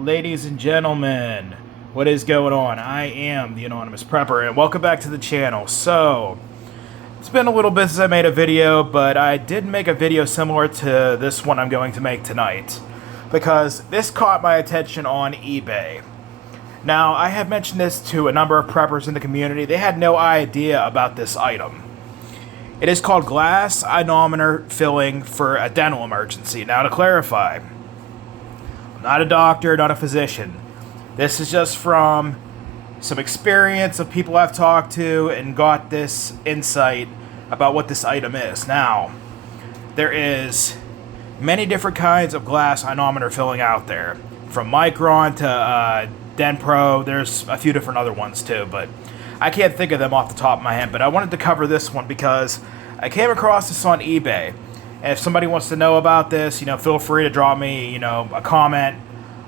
Ladies and gentlemen, what is going on? I am the Anonymous Prepper, and welcome back to the channel. So, it's been a little bit since I made a video, but I did make a video similar to this one I'm going to make tonight, because this caught my attention on eBay. Now, I have mentioned this to a number of preppers in the community. They had no idea about this item. It is called glass ionometer filling for a dental emergency. Now, to clarify, I'm not a doctor, not a physician. This is just from some experience of people I've talked to and got this insight about what this item is. Now, there is many different kinds of glass ionometer filling out there. From Micron to Denpro, there's a few different other ones too, but I can't think of them off the top of my head. But I wanted to cover this one because I came across this on eBay. And if somebody wants to know about this, feel free to drop me, a comment.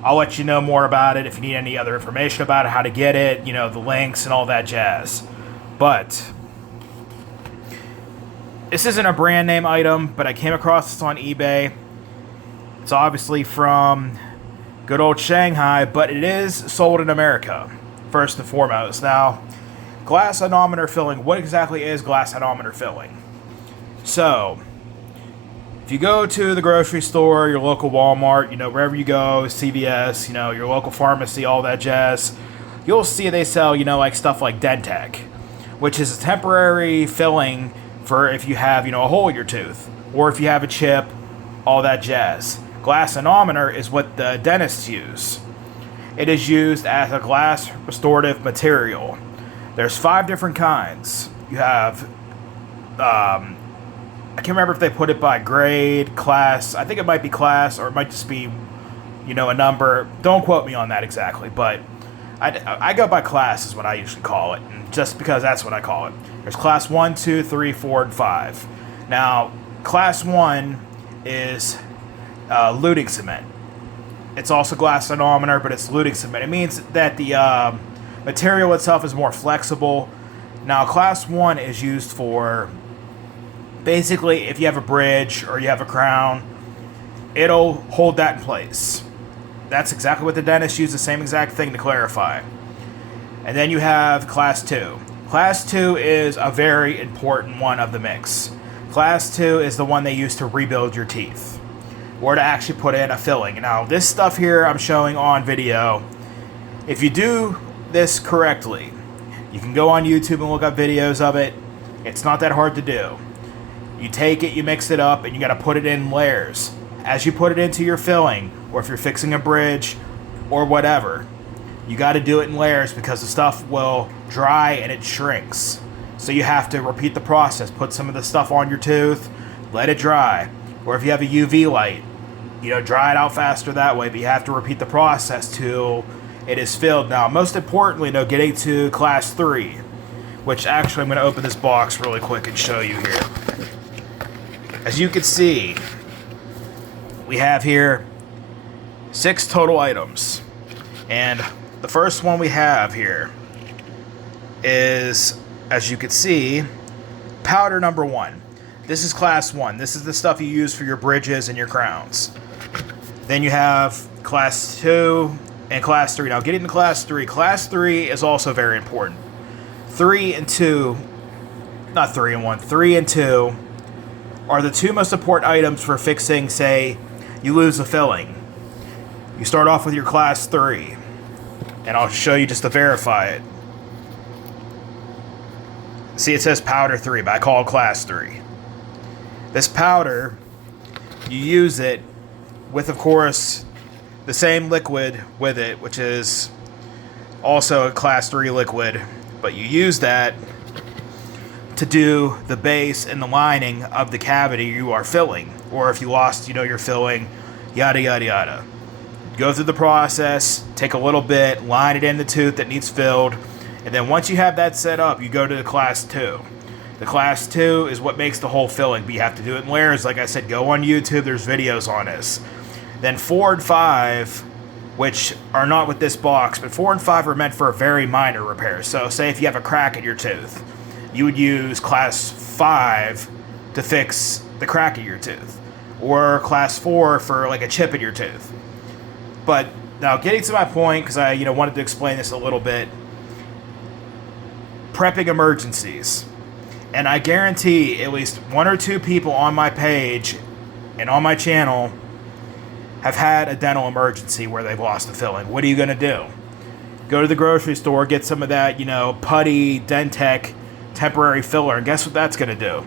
I'll let you know more about it if you need any other information about it, how to get it, the links and all that jazz. But this isn't a brand name item, but I came across this on eBay. It's obviously from good old Shanghai, but it is sold in America, first and foremost. Now, glass ionometer filling, what exactly is glass ionometer filling? So, if you go to the grocery store, your local Walmart, wherever you go, CVS, your local pharmacy, all that jazz, you'll see they sell, like stuff like Dentec, which is a temporary filling for if you have, a hole in your tooth, or if you have a chip, all that jazz. Glass ionometer is what the dentists use. It is used as a glass restorative material. There's 5 different kinds. You have, I can't remember if they put it by grade, class. I think it might be class, or it might just be, a number. Don't quote me on that exactly, but I go by class is what I usually call it, and just because that's what I call it. There's class 1, 2, 3, 4, and 5. Now, class 1 is luting cement. It's also glass ionometer, but it's luting cement. It means that the material itself is more flexible. Now, class 1 is used for basically, if you have a bridge or you have a crown, it'll hold that in place. That's exactly what the dentists use, the same exact thing, to clarify. And then you have class 2. Class 2 is a very important one of the mix. Class 2 is the one they use to rebuild your teeth, or to actually put in a filling. Now, this stuff here I'm showing on video, if you do this correctly, you can go on YouTube and look up videos of it. It's not that hard to do. You take it, you mix it up, and you got to put it in layers. As you put it into your filling, or if you're fixing a bridge, or whatever, you got to do it in layers because the stuff will dry and it shrinks. So you have to repeat the process. Put some of the stuff on your tooth, let it dry. Or if you have a UV light, dry it out faster that way, but you have to repeat the process till it is filled. Now, most importantly, getting to class 3, which actually I'm going to open this box really quick and show you here. As you can see, we have here 6 total items. And the first one we have here is, as you can see, powder number 1. This is class 1. This is the stuff you use for your bridges and your crowns. Then you have class 2 and class 3. Now, getting to class 3. Class 3 is also very important. 3 and 2, not 3 and 1, 3 and 2 are the 2 most important items for fixing, say, you lose a filling. You start off with your class 3, and I'll show you just to verify it. See, it says powder 3, but I call it class 3. This powder, you use it with, of course, the same liquid with it, which is also a class 3 liquid, but you use that to do the base and the lining of the cavity you are filling, or if you lost, your filling, yada yada yada. Go through the process, take a little bit, line it in the tooth that needs filled, and then once you have that set up, you go to the class 2. The class 2 is what makes the whole filling, but you have to do it in layers. Like I said, go on YouTube, there's videos on this. Then 4 and 5, which are not with this box, but 4 and 5 are meant for a very minor repair. So say if you have a crack in your tooth, you would use class 5 to fix the crack in your tooth, or class 4 for like a chip in your tooth. But Now, getting to my point, because I wanted to explain this a little bit. Prepping emergencies. And I guarantee at least one or two people on my page and on my channel have had a dental emergency where they've lost the filling. What are you going to do? Go to the grocery store, get some of that, putty, Dentec temporary filler, and guess what that's going to do?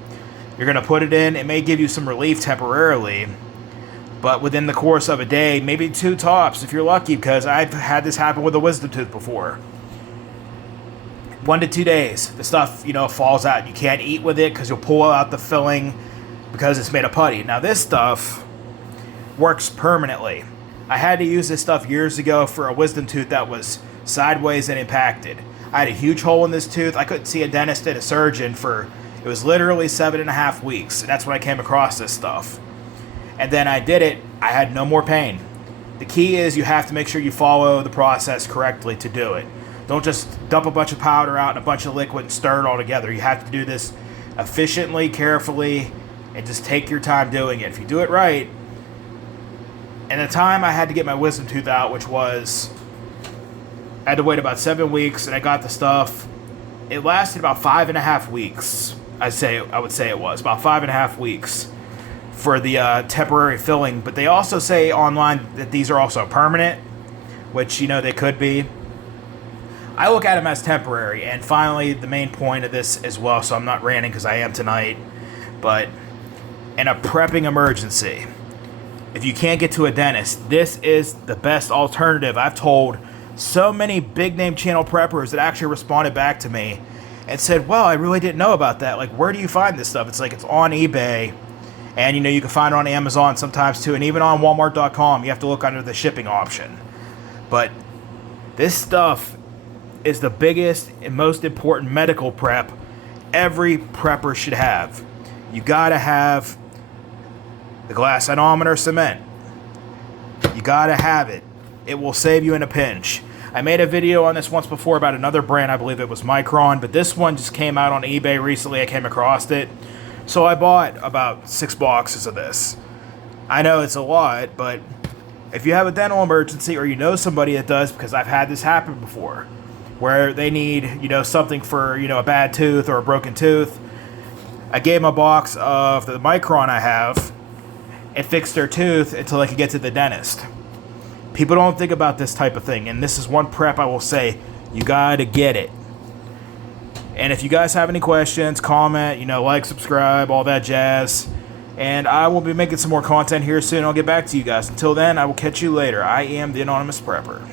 You're going to put it in. It may give you some relief temporarily, but within the course of a day, maybe two tops if you're lucky, because I've had this happen with a wisdom tooth before. 1 to 2 days, the stuff, falls out. You can't eat with it because you'll pull out the filling because it's made of putty. Now, this stuff works permanently. I had to use this stuff years ago for a wisdom tooth that was sideways and impacted. I had a huge hole in this tooth. I couldn't see a dentist and a surgeon for, it was literally 7.5 weeks. And that's when I came across this stuff. And then I did it. I had no more pain. The key is you have to make sure you follow the process correctly to do it. Don't just dump a bunch of powder out and a bunch of liquid and stir it all together. You have to do this efficiently, carefully, and just take your time doing it. If you do it right, and the time I had to get my wisdom tooth out, which was, I had to wait about 7 weeks, and I got the stuff. It lasted about 5.5 weeks. I would say it was about 5.5 weeks for the temporary filling. But they also say online that these are also permanent, which they could be. I look at them as temporary, and finally, the main point of this as well, so I'm not ranting because I am tonight, but in a prepping emergency, if you can't get to a dentist, this is the best alternative. I've told so many big-name channel preppers that actually responded back to me and said, well, I really didn't know about that. Like, where do you find this stuff? It's like it's on eBay, and, you can find it on Amazon sometimes, too, and even on Walmart.com, you have to look under the shipping option. But this stuff is the biggest and most important medical prep every prepper should have. You gotta have the glass ionometer cement. You gotta have it. It will save you in a pinch. I made a video on this once before about another brand, I believe it was Micron, but this one just came out on eBay recently. I came across it. So I bought about 6 boxes of this. I know it's a lot, but if you have a dental emergency or you know somebody that does, because I've had this happen before, where they need, something for, a bad tooth or a broken tooth. I gave them a box of the Micron I have and fixed their tooth until they could get to the dentist. People don't think about this type of thing, and this is one prep I will say, you gotta get it. And if you guys have any questions, comment, like, subscribe, all that jazz. And I will be making some more content here soon. I'll get back to you guys. Until then, I will catch you later. I am the Anonymous Prepper.